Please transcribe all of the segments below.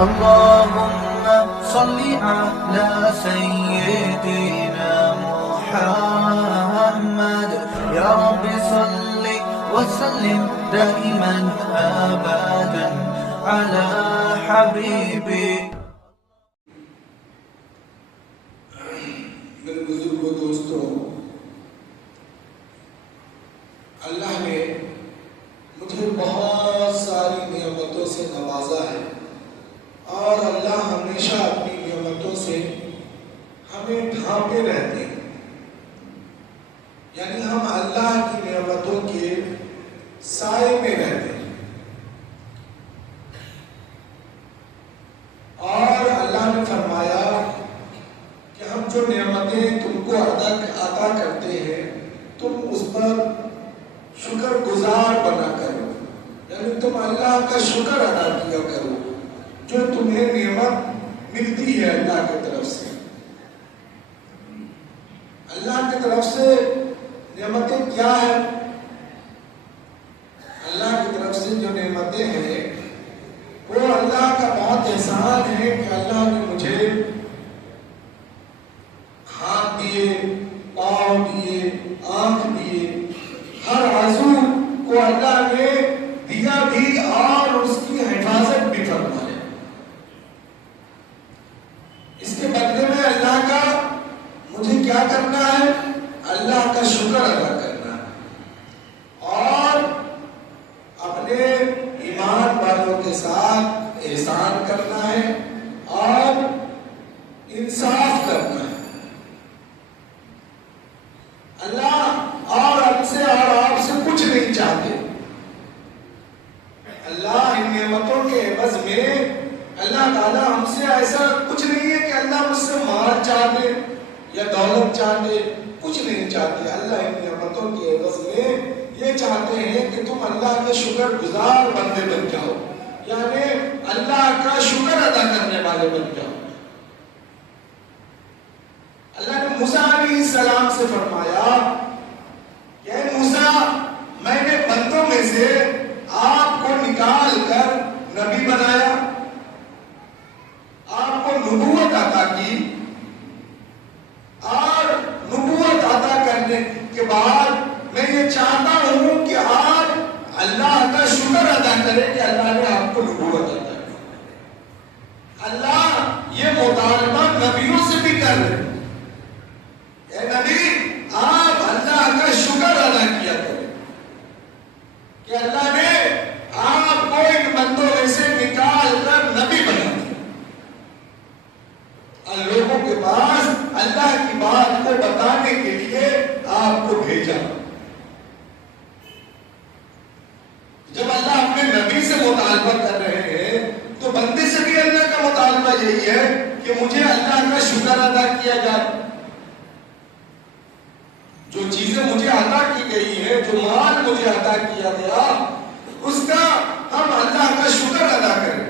اللهم صل على سيدنا محمد يا رب صل وسلم دائما أبدا على حبيبك. میرے بزرگوں دوستوں، اللہ نے مجھے بہت ساری نعمتوں سے نوازا ہے، اور اللہ ہمیشہ اپنی نعمتوں سے ہمیں ڈھانپے رہتے ہیں. یعنی ہم اللہ کی نعمتوں کے سائے میں رہتے ہیں. اور اللہ نے فرمایا کہ ہم جو نعمتیں تم کو عطا کرتے ہیں، تم اس پر شکر گزار بنا کرو. یعنی تم اللہ کا شکر ادا کیا کرو جو تمہیں نعمت ملتی ہے اللہ کی طرف سے. اللہ کی طرف سے نعمتیں کیا ہے؟ اللہ کی طرف سے جو نعمتیں ہیں وہ اللہ کا بہت احسان ہے کہ اللہ نے مجھے ہاتھ دیے، پاؤں دیے، آنکھ دیے، ہر عضو کو اللہ نے دیا بھی اور اس کی حفاظت بھی فرمایا. اس کے بدلے میں اللہ کا مجھے کیا کرنا ہے؟ اللہ کا شکر ادا کرنا ہے اور اپنے ایمان والوں کے ساتھ احسان کرنا ہے اور انصاف کرنا ہے. اللہ اور ہم سے اور آپ سے کچھ نہیں چاہتے. اللہ ان نعمتوں کے عوض میں اللہ تعالیٰ ہم سے ایسا کچھ نہیں ہے کہ اللہ مجھ سے مال چاہتے یا دولت چاہتے، کچھ نہیں چاہتے. اللہ ان نعمتوں کے عوض میں یہ چاہتے ہیں کہ تم اللہ کے شکر گزار بندے بن جاؤ، یعنی اللہ کا شکر ادا کرنے والے بن جاؤ. اللہ نے موسیٰ علیہ السلام سے فرمایا کہ اے موسیٰ، میں نے بندوں میں سے آپ کو نکال کر نبی بنایا، آپ کو نبوت عطا کی، اور نبوت عطا کرنے کے بعد میں یہ چاہتا ہوں کہ آپ اللہ کا شکر ادا کریں کہ اللہ نے آپ کو نبوت عطا کی. اللہ یہ مطالبہ نبیوں سے بھی کر رہے ہیں. اے نبی، آپ اللہ کا شکر ادا کیا کریں کہ اللہ نے آپ کو ان بندوں میں سے نکال کر نبی بنا دیا، لوگوں کے پاس اللہ کی بات کو بتانے کے لیے آپ کو بھیجا. جب اللہ اپنے نبی سے مطالبہ کر رہے ہیں تو بندے سے بھی اللہ کا مطالبہ یہی ہے کہ مجھے اللہ کا شکر ادا کیا جائے. جو چیزیں مجھے عطا کی گئی ہیں، جو مال مجھے عطا کیا گیا، اس کا ہم اللہ کا شکر ادا کریں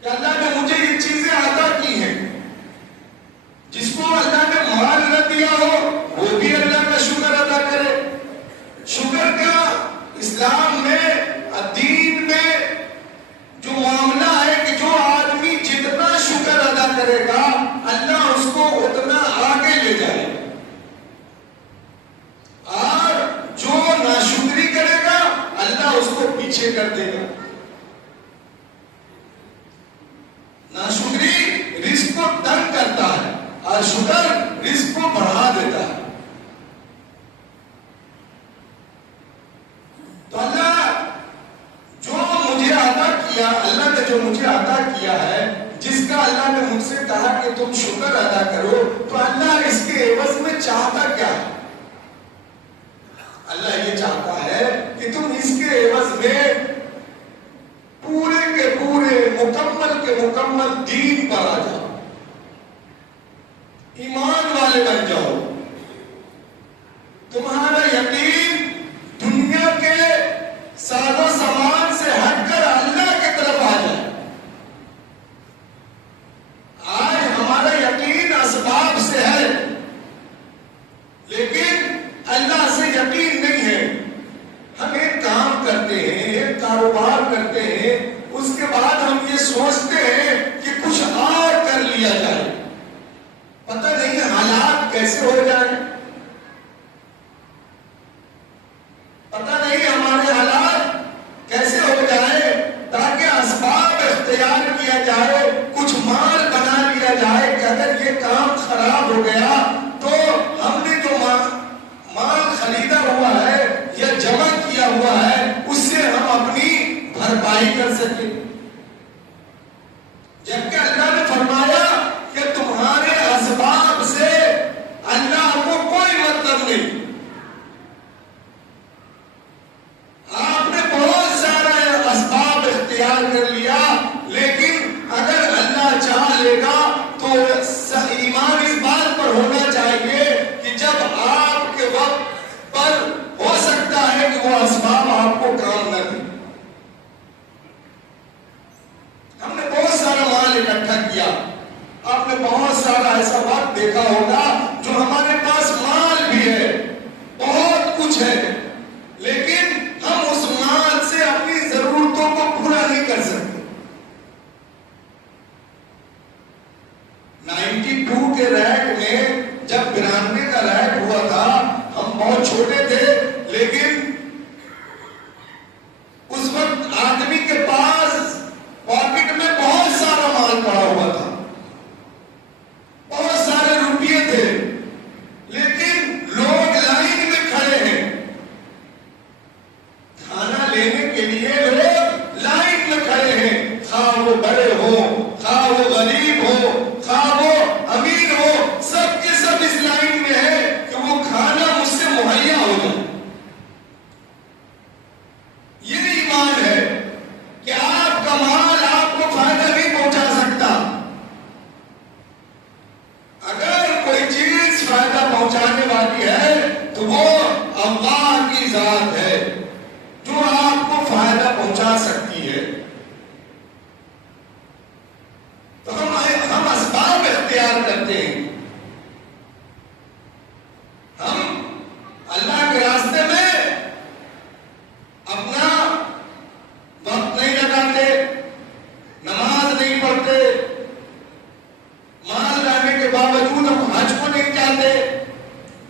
کہ اللہ نے مجھے یہ چیزیں عطا کی ہیں. جس کو اللہ نے مال نہ دیا ہو وہ بھی اللہ کا شکر ادا کرے. شکر کا اسلام میں، دین میں جو معاملہ ہے کہ جو آدمی جتنا شکر ادا کرے گا اللہ اس کو اتنا آگے لے جائے، اور جو ناشکری کرے گا اللہ اس کو پیچھے کر دے گا. ناشکری رزق کو تنگ کرتا ہے اور شکر رزق کو بڑھا دیتا ہے. تو اللہ نے جو مجھے عطا کیا ہے، جس کا اللہ نے مجھ سے کہا کہ تم شکر ادا کرو، تو اللہ اس کے عوض میں چاہتا کیا ہے؟ اللہ یہ چاہتا ہے کہ تم اس کے عوض میں پورے کے پورے، مکمل کے مکمل دین پر آ جاؤ، ایمان والے بن جاؤ. تمہارا یقین دنیا کے ساز و سامان سے ہٹ کر اللہ کی طرف آ جائے. آج ہمارا یقین اسباب سے ہے لیکن اللہ سے یقین نہیں ہے. ہم ایک کام کرتے ہیں، ایک کاروبار کرتے ہیں، جائے، کچھ مال بنا لیا جائے کہ اگر یہ کام خراب ہو گیا تو ہم نے جو مال خریدا ہوا ہے یا جمع کیا ہوا ہے اس سے ہم اپنی بھرپائی کر سکیں. جبکہ اللہ نے فرمایا کہ تمہارے اسباب سے اللہ کو کوئی مطلب نہیں. آپ نے بہت سارا اسباب اختیار کر لیا، لیکن اگر اللہ چاہ لے گا تو ایمان اس بات پر ہونا چاہیے کہ جب آپ کے وقت پر ہو سکتا ہے کہ وہ اسباب آپ کو کام نہ دیں. ہم نے بہت سارا مال اکٹھا کیا، آپ نے بہت سارا ایسا وقت دیکھا ہوگا جو ہمارے پاس مال بھی ہے، بہت کچھ ہے، لیکن ہم اس مال سے اپنی ضرورتوں کو پورا نہیں کر سکتے. 92 کے ریٹ میں جب 92 کا ریٹ ہوا تھا ہم بہت چھوٹے تھے، لیکن اس وقت آدمی کے پاس پاکٹ میں بہت سارا مال پڑا ہوا تھا، بہت سارے روپیے تھے، لیکن لوگ لائن میں کھڑے ہیں. کھانا لینے کے لیے لوگ لائن میں کھڑے ہیں، خواہ وہ بڑے ہو، خواہ وہ غریب ہو، خواہ وہ امیر ہو، سب کے سب اس لائن میں ہے کہ وہ کھانا مجھ سے مہیا ہو جائے. یہ ایمان ہے کہ آپ کا مال آپ کو فائدہ نہیں پہنچا سکتا. اگر کوئی چیز فائدہ پہنچانے والی ہے تو وہ اللہ کی ذات ہے جو آپ کو فائدہ پہنچا سکتی ہے. تو ہم اسباب اختیار کرتے ہیں، ہم اللہ کے راستے میں اپنا وقت نہیں لگاتے، نماز نہیں پڑھتے، مال لانے کے باوجود ہم حج کو نہیں جاتے،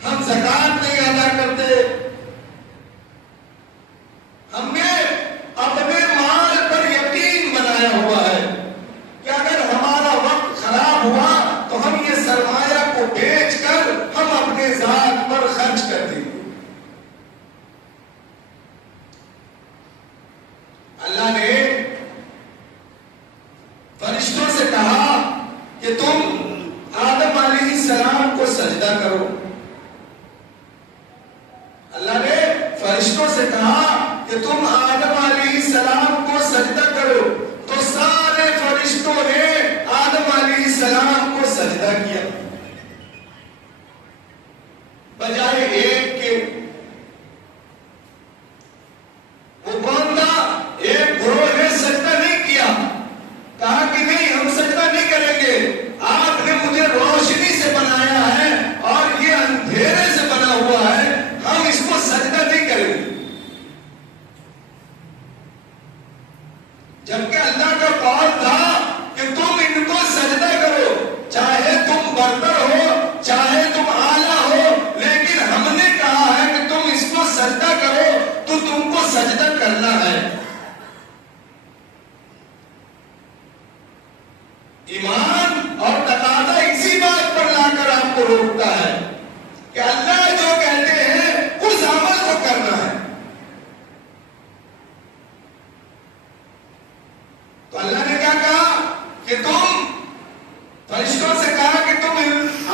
ہم زکات نہیں ادا کرتے. ہم نے اپنے مال پر یقین بنایا ہوا ہے کہ اگر ہمارا وقت خراب ہوا تو ہم یہ سرمایہ کو بیچ کر ہم اپنے ذات پر خرچ کر دیں. اللہ نے فرشتوں سے کہا کہ تم آدم علیہ السلام کو سجدہ کرو. اللہ نے فرشتوں سے کہا کہ تم آدم علیہ السلام کو سجدہ کرو، تو سارے فرشتوں نے آدم علیہ السلام کو سجدہ کیا، بجائے ایک کے. وہ کون تھا؟ ایک گروہ نے سجدہ نہیں کیا، کہا کہ نہیں ہم سجدہ نہیں کریں گے، آپ نے مجھے روشنی سے بنایا ہے اور یہ اندھیرے سے بنا ہوا ہے، ہم اس کو سجدہ نہیں کریں گے. جبکہ اللہ کا قول تھا کہ تم ان کو سجدہ کرو، چاہے تم برتر ہو چاہے تم اعلیٰ ہو، لیکن ہم نے کہا ہے کہ تم اس کو سجدہ کرو تو تم کو سجدہ کرنا ہے. ایمان اور تقاضا اسی بات پر لا کر آپ کو روکتا ہے کہ اللہ جو کہتے ہیں اس عمل کو کرنا ہے. تو اللہ نے کیا کہا کہ تم فرشتوں سے کہا کہ تم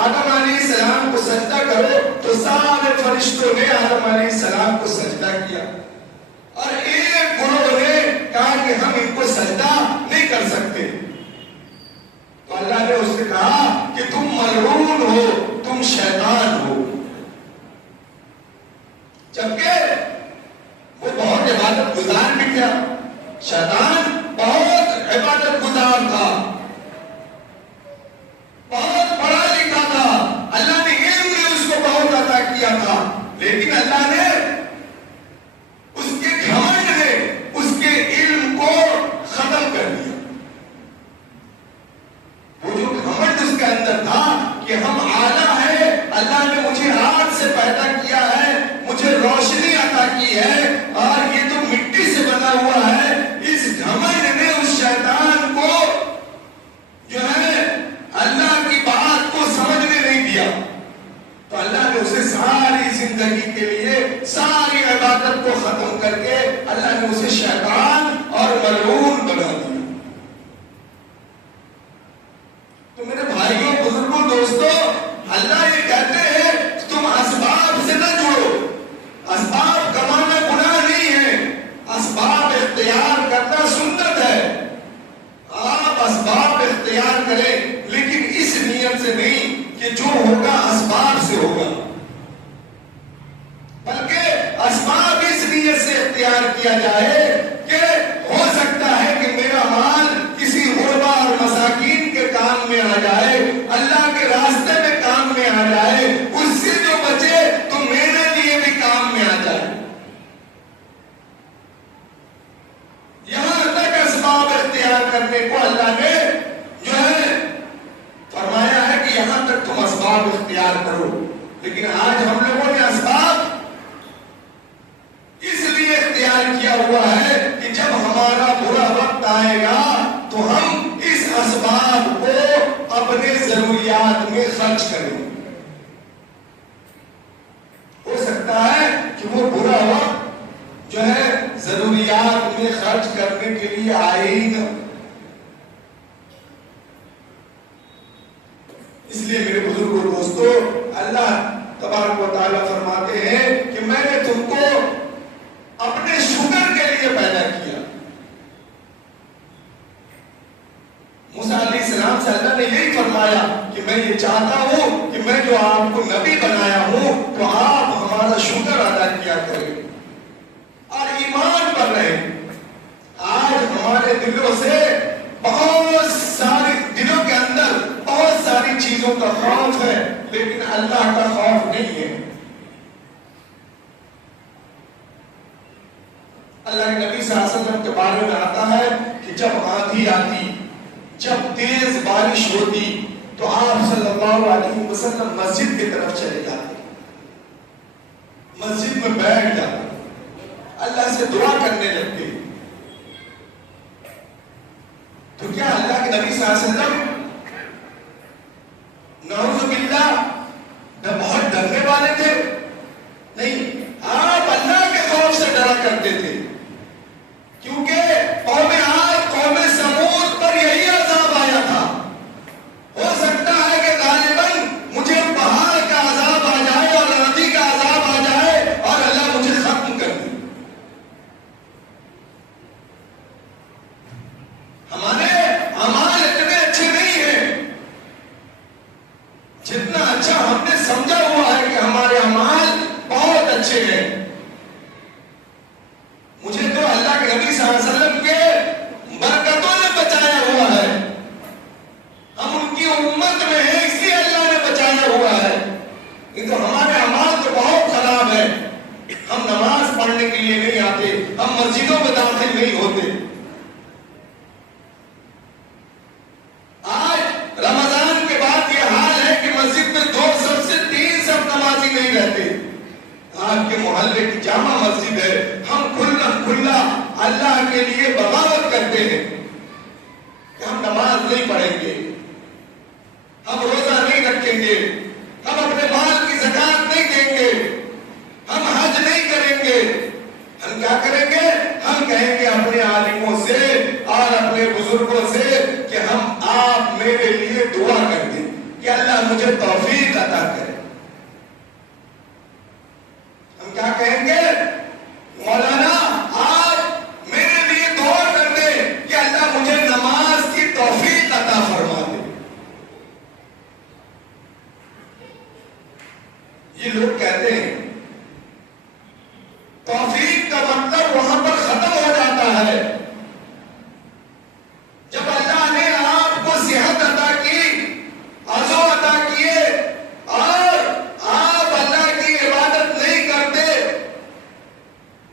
آدم علیہ السلام کو سجدہ کرو، تو سارے فرشتوں نے آدم علیہ السلام کو سجدہ کیا، اور ایک گروہ نے کہا کہ ہم ان کو سجدہ نہیں کر سکتے. تو اللہ نے اس سے کہا کہ تم ملعون ہو، تم شیطان ہو. جبکہ وہ بہت عبادت گزار بھی تھا، شیطان بہت عبادت گزار تھا، بہت پڑھا لکھا تھا، اللہ نے علم نے اس کو بہت عطا کیا تھا، لیکن اللہ نے کرنے کو اللہ نے جو ہے فرمایا ہے کہ یہاں تک تم اسباب اختیار کرو، لیکن آج ہم لوگوں نے اسباب اس لیے اختیار کیا ہوا ہے کہ جب ہمارا برا وقت آئے گا تو ہم اس اسباب کو اپنے ضروریات میں خرچ کریں۔ ہو سکتا ہے کہ وہ برا وقت جو ہے ضروریات میں خرچ کرنے کے لیے آئے ہی نہ۔ اس لیے میرے بزرگوں دوستو، اللہ تبارک و تعالیٰ فرماتے ہیں کہ میں نے تم کو اپنے شکر کے لیے پیدا کیا۔ موسیٰ علیہ السلام سے اللہ نے یہی فرمایا کہ میں یہ چاہتا ہوں کہ میں جو آپ کو نبی بنایا ہوں تو آپ ہمارا شکر ادا کیا کریں اور ایمان پر رہیں۔ آج ہمارے دلوں سے بہت سارے دلوں کے اندر بہت ساری چیزوں کا خوف ہے، لیکن اللہ کا خوف نہیں ہے۔ اللہ کے نبی صلی اللہ علیہ وسلم کے بارے میں آتا ہے کہ جب آندھی آتی، جب تیز بارش ہوتی تو آپ صلی اللہ علیہ وسلم مسجد کی طرف چلے جاتے، مسجد میں بیٹھ جاتے، اللہ سے دعا کرنے لگتے۔ تو کیا اللہ کے نبی صلی اللہ علیہ وسلم نعوذ باللہ بہت ڈرنے والے تھے؟ نہیں، آپ اللہ کے خوف سے ڈرا کرتے تھے، کیونکہ قوم عاد قوم سمود پر یہی عذاب آیا تھا۔ ہو سکتا ہے کہ غالباً مجھے پہاڑ کا عذاب آ جائے اور آندھی کا عذاب آ جائے اور اللہ مجھے ختم کر دے۔ ہمارے اعمال اتنے اچھے نہیں ہیں جتنا اچھا ہم نے سمجھا ہوا ہے کہ ہمارے اعمال بہت اچھے ہیں۔ مجھے تو اللہ کے نبی صلی اللہ علیہ وسلم کے برکتوں نے بچایا ہوا ہے، ہم ان کی امت میں ہیں اس لیے اللہ نے بچایا ہوا ہے۔ یہ تو ہمارے اعمال تو بہت خراب ہے، ہم نماز پڑھنے کے لیے نہیں آتے، ہم مسجدوں میں داخل نہیں ہوتے۔ آج رمضان کے بعد یہ حال ہے کہ مسجد میں 2 صف سے 3 صف نمازی نہیں رہتے۔ آپ کے محلے کی جامع مسجد ہے، ہم کھلا اللہ کے لیے بغاوت کرتے ہیں کہ ہم نماز نہیں پڑھیں گے، ہم روزہ نہیں رکھیں گے، ہم اپنے مال کی زکات نہیں دیں گے، ہم حج نہیں کریں گے۔ ہم کیا کریں گے؟ ہم کہیں گے اپنے عالموں سے اور اپنے بزرگوں سے کہ آپ میرے لیے دعا کر دیں کہ اللہ مجھے توفیق عطا کرے۔ ہم کیا کہیں گے؟ مولانا آپ میرے لیے دعا کر دیں کہ اللہ مجھے نماز کی توفیق عطا فرما دے۔ یہ لوگ کہتے ہیں توفیق کا مطلب وہاں پر ختم ہو جاتا ہے جب اللہ نے آپ کو صحت عطا کی، عزو عطا کیے اور آپ اللہ کی عبادت نہیں کرتے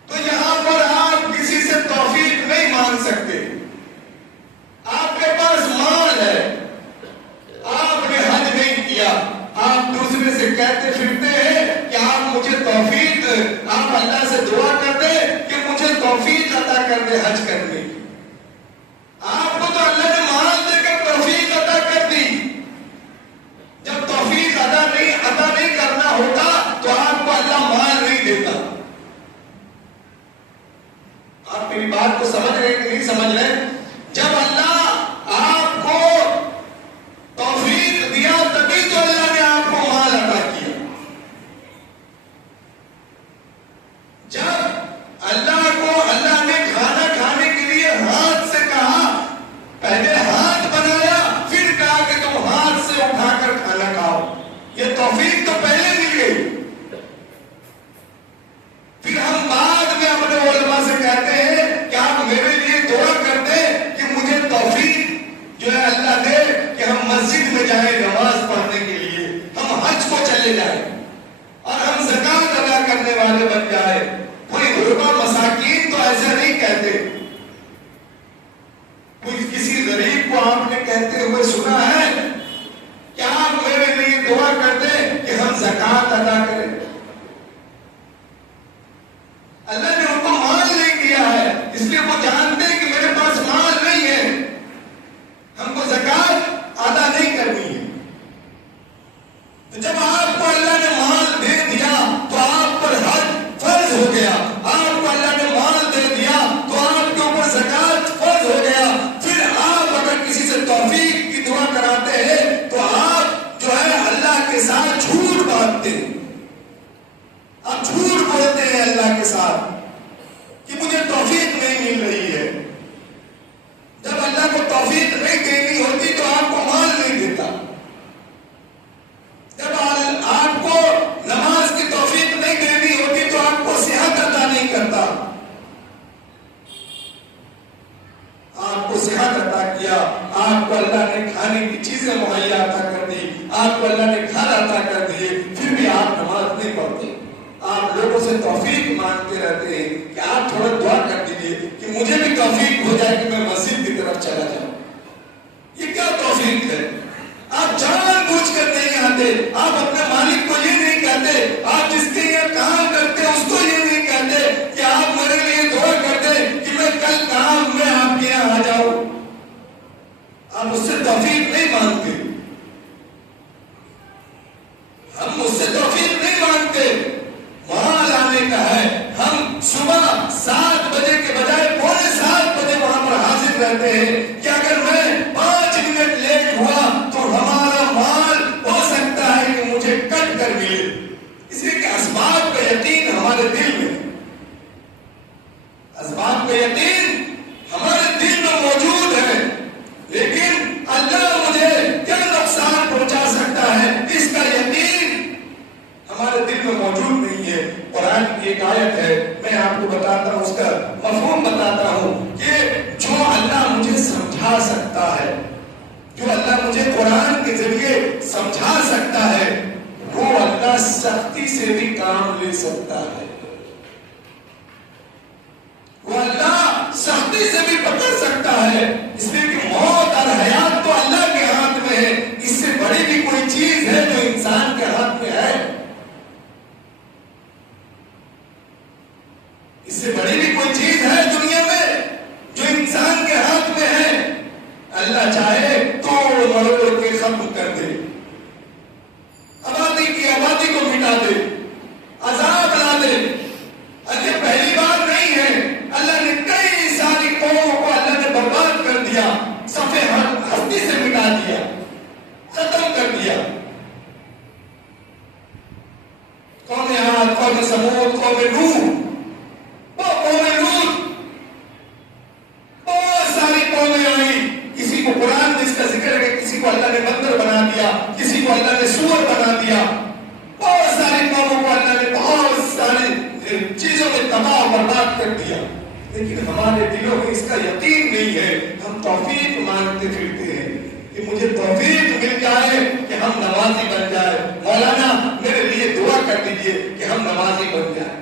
تو یہاں پر آپ کسی سے توفیق نہیں مانگ سکتے۔ آپ کے پاس مال ہے، آپ نے حج نہیں کیا، آپ دوسرے سے کہتے پھرتے ہیں کہ آپ مجھے توفیق، آپ اللہ سے دعا کر دیں کہ مجھے توفیق عطا کر دے حج کرنے کی۔ آپ کو تو اللہ نے مال دے کر توفیق عطا کر دی، جب توفیق عطا نہیں کرنا ہوتا تو آپ کو اللہ مال نہیں دیتا۔ آپ میری بات کو سمجھ رہے کہ نہیں سمجھ رہے؟ جب اللہ آپ کو توفیق دیا تبھی تو اللہ نے آپ کو مال عطا کیا۔ جب اللہ نے کھانا کھانے کے لیے ہاتھ سے کہا، پہلے ہاتھ بنایا پھر کہا کہ تم ہاتھ سے اٹھا کر کھانا کھاؤ، یہ توفیق تو پہلے مل گئی۔ پھر ہم بعد میں اپنے علماء سے کہتے ہیں کہ آپ میرے لیے دعا کر دیں کہ مجھے توفیق جو ہے اللہ دے کہ ہم مسجد میں جائیں نماز پڑھنے کے لیے، ہم حج کو چلے جائیں اور ہم زکات ادا کرنے والے بن جائیں۔ کوئی غربا مساکین تو ایسا نہیں کہتے، کوئی کسی کہتے ہوئے سنا ہے کہ آپ میرے لیے دعا کرتے کہ ہم زکات ادا کریں. اللہ نے ان کو مال نہیں دیا ہے، اس لیے وہ جانتے ہیں کہ میرے پاس مال نہیں ہے، ہم کو زکات ادا نہیں کرنی ہے. تو جب آپ کو اللہ نے مال دے دیا تو آپ پر حج فرض ہو گیا. آپ کو اللہ نے مال دے دیا تو آپ کے اوپر زکات فرض ہو گیا. پھر آپ اگر کسی سے توفیق کی دعا کراتے ہیں تو آپ جو ہے اللہ کے ساتھ جھوٹ باندھتے ہیں. آپ جھوٹ بولتے ہیں اللہ کے ساتھ کہ مجھے توفیق نہیں مل رہی ہے. جب اللہ کو توفیق نہیں دینی ہوتی تو آپ کو مال نہیں دیتا. جب آپ کو نماز کی توفیق نہیں دینی ہوتی تو آپ کو صحت عطا نہیں کرتا. آپ کو صحت عطا کیا، آپ کو اللہ نے کھانے کی چیزیں مہیا عطا کر دی، آپ کو اللہ نے گھر عطا کر دیے، پھر بھی آپ نماز نہیں پڑھتے. آپ لوگوں سے توفیق مانگتے رہتے ہیں کہ آپ تھوڑا دعا کر دیجیے کہ مجھے بھی توفیق ہو جائے کہ میں مسجد کی طرف چلا جاؤں. یہ کیا توفیق ہے؟ آپ جان بوجھ کر نہیں آتے. آپ اپنے مالک کو یہ نہیں کہتے، آپ جس کے یہ کام کرتے اس کو یہ نہیں کہتے کہ آپ میرے لیے دعا کرتے کہ میں کل کام میں آپ کے یہاں آ جاؤں. آپ اس سے توفیق نہیں مانگتے. ہم اس سے توفیق نہیں مانگتے. وہاں لانے کا ہے. ہم صبح 7 بجے کے بجائے 6:45 بجے وہاں پر حاضر رہتے ہیں کہ اگر میں 5 منٹ لیٹ ہوا تو ہمارا مال ہو سکتا ہے کہ مجھے کٹ کر ملے. اس لیے کہ اسباب کا یقین ہمارے دل میں، اسباب کا یقین ہمارے دل میں موجود ہے، لیکن اللہ مجھے کیا نقصان پہنچا سکتا ہے اس کا یقین ہمارے دل میں موجود نہیں ہے. قرآن کی ایک آیت ہے، میں آپ کو بتاتا ہوں، اس کا مفہوم بتاتا ہوں کہ جو اللہ مجھے سمجھا سکتا ہے، جو اللہ مجھے قرآن کے ذریعے سمجھا سکتا ہے، وہ اللہ سختی سے بھی کام لے سکتا ہے. وہ اللہ سختی سے بھی پکڑ سکتا ہے. اس لیے کہ موت اور حیات تو اللہ کے ہاتھ میں ہے. اس سے بڑی بھی کوئی چیز ہے جو انسان کے ہاتھ میں ہے؟ اس سے بڑی بھی کوئی چیز ہے دنیا میں جو انسان کے ہاتھ میں ہے؟ اللہ چاہے تو مروڑ کے ختم کر دے، آبادی کی آبادی کو مٹا دے، عذاب لا دے. یہ پہلی بار نہیں ہے. اللہ نے کئی ساری قوموں کو اللہ نے برباد کر دیا، صفحے ہستی سے مٹا دیا، ختم کر دیا. قوم عاد، قوم ثمود، قوم نوح، بہت ساری قومیں آئی. کسی کو قرآن میں اس کا ذکر ہے، کسی کو اللہ نے بندر بنا دیا، کسی کو اللہ نے سور بنا دیا. بہت ساری قوموں کو اللہ نے بہت ساری چیزوں میں تباہ برباد کر دیا. لیکن ہمارے دلوں میں اس کا یقین نہیں ہے. ہم توفیق مانگتے پھرتے ہیں کہ مجھے توفیق مل جائے کہ ہم نمازی بن جائے. مولانا میرے لیے دعا کر دیجئے کہ ہم نمازی بن جائیں.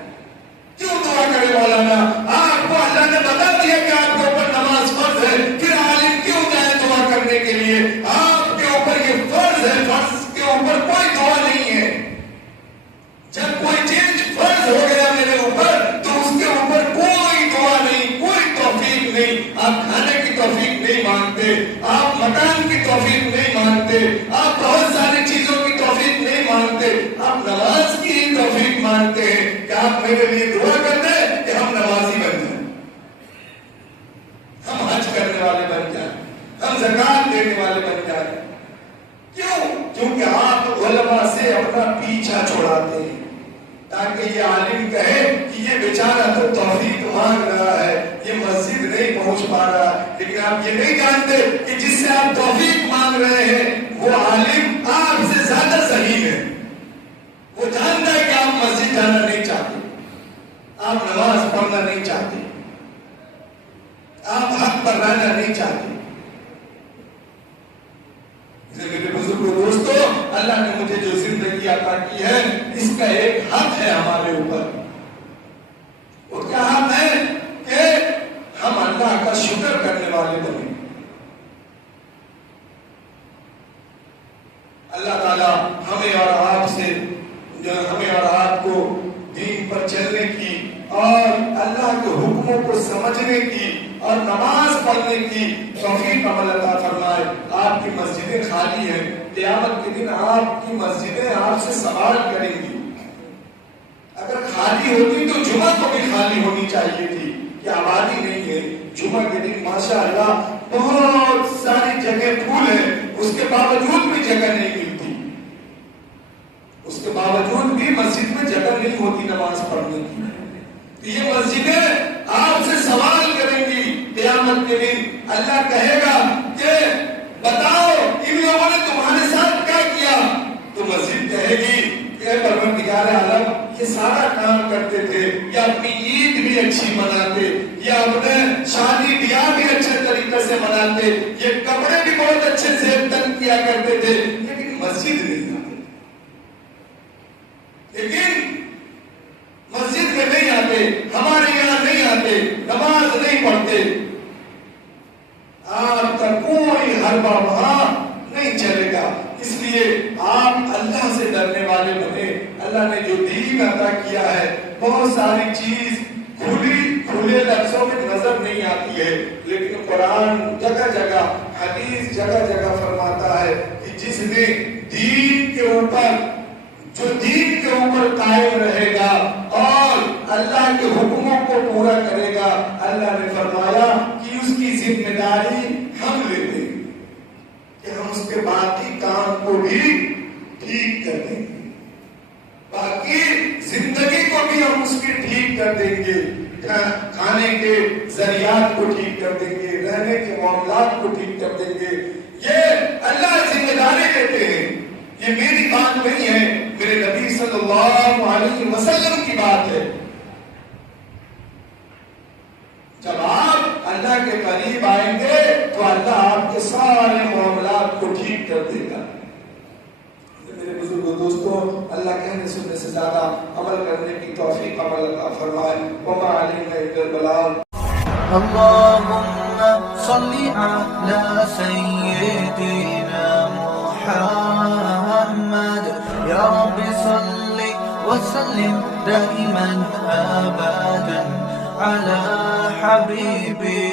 کیوں دعا کرے مولانا؟ آپ کو اللہ نے بتا دیا کہ آپ کے اوپر نماز فرض ہے، پھر عالم کیوں جائے دعا کرنے کے لیے؟ آپ کے اوپر یہ فرض ہے، فرض کے اوپر کوئی دعا نہیں ہے. جب کوئی چیز فرض ہو گیا میرے اوپر تو اس کے اوپر کوئی دعا نہیں، کوئی توفیق نہیں. آپ کھانے کی توفیق نہیں مانگتے، آپ مکان کی توفیق نہیں مانگتے، آپ بہت ساری چیزوں کی توفیق نہیں مانگتے، آپ نماز کی ہی توفیق مانگتے ہیں کہ آپ میرے لیے دعا کر دیں کہ ہم نمازی بن جائیں، ہم حج کرنے والے بن جائیں، ہم زکات دینے والے بن جائیں. کیوں؟ کیونکہ آپ علماء سے اپنا پیچھا چھوڑاتے ہیں تاکہ یہ عالم کہے کہ یہ بیچارہ تو توفیق مانگ رہا ہے، یہ مسجد نہیں پہنچ پا رہا. لیکن آپ یہ نہیں جانتے کہ جس سے آپ توفیق مانگ رہے ہیں وہ عالم آپ سے زیادہ صحیح ہے. وہ جانتا ہے کہ آپ مسجد جانا نہیں چاہتے، آپ نماز پڑھنا نہیں چاہتے، آپ حق پر رہنا نہیں چاہتے. میرے بزرگوں دوستو، اللہ نے مجھے جو زندگی عطا کی ہے اس کا ایک حق ہے ہمارے اوپر. وہ کیا حق ہے؟ کہ ہم اللہ کا شکر کرنے والے بنے. اللہ تعالیٰ ہمیں اور آپ سے ہمیں اور آپ کو دین پر چلنے کی اور اللہ کے حکموں کو سمجھنے کی اور نماز پڑھنے کی توفیق عمل عطا فرمائے. آپ کی مسجدیں خالی ہیں، قیامت کے دن آپ کی مسجدیں آپ سے سوال کریں گی. اگر خالی ہوتی تو جمعہ کو بھی خالی ہونی چاہیے تھی کہ آبادی نہیں ہے. جمعہ کے دن ماشاءاللہ بہت ساری جگہ پھول ہے، اس کے باوجود بھی جگہ نہیں ملتی، اس کے باوجود بھی مسجد میں جگہ نہیں ہوتی نماز پڑھنے کی. یہ مسجدیں آپ سے سوال کریں گی قیامت کے دن. اللہ کہے گا کہ بتاؤ ان لوگوں نے تمہارے ساتھ کیا کیا. تو مسجد کہے گی کہ پروردگار عالم یہ سارا کام کرتے تھے، یہ اپنی عید بھی اچھی مناتے، یہ اپنے شادی بیاہ بھی اچھے طریقے سے مناتے، یہ کپڑے بھی بہت اچھے زیب تن کیا کرتے تھے، لیکن مسجد نہیں آتے. لیکن مسجد میں نہیں آتے، ہمارے یہاں نہیں آتے، نماز نہیں پڑھتے. آپ کا کوئی حربہ وہاں نہیں چلے گا. اس لیے آپ اللہ سے ڈرنے والے بنے. اللہ نے جو دین عطا کیا ہے بہت ساری چیز کھلے لفظوں میں نظر نہیں آتی ہے، لیکن قرآن جگہ جگہ، حدیث جگہ جگہ فرماتا ہے کہ جس نے دین کے اوپر قائم رہے گا اور اللہ کے حکموں کو پورا کرے گا، اللہ نے فرمایا کہ اس کی ذمہ داری ہم لیتے ہیں کہ ہم اس کے باقی کام کو بھی ٹھیک کر دیں گے، باقی زندگی کو بھی ہم اس کی ٹھیک کر دیں گے. کھانے کے ذریعات کو ٹھیک کر دیں گے، رہنے کے معاملات کو ٹھیک کر دیں گے. یہ اللہ ذمہ داری لیتے ہیں. یہ میری بات نہیں ہے، میرے نبی صلی اللہ علیہ وسلم کی بات ہے. جب آپ اللہ کے قریب آئیں گے تو اللہ آپ کے سارے معاملات کو ٹھیک کر دے گا. میرے بزرگوں دوستوں، اللہ کہنے سننے سے زیادہ عمل کرنے کی توفیق عمل عطا فرمائے. وما علینا الا البلاغ. اللهم صل على سيدنا محمد يا رب صل وسلم دائما أبدا على حبيبي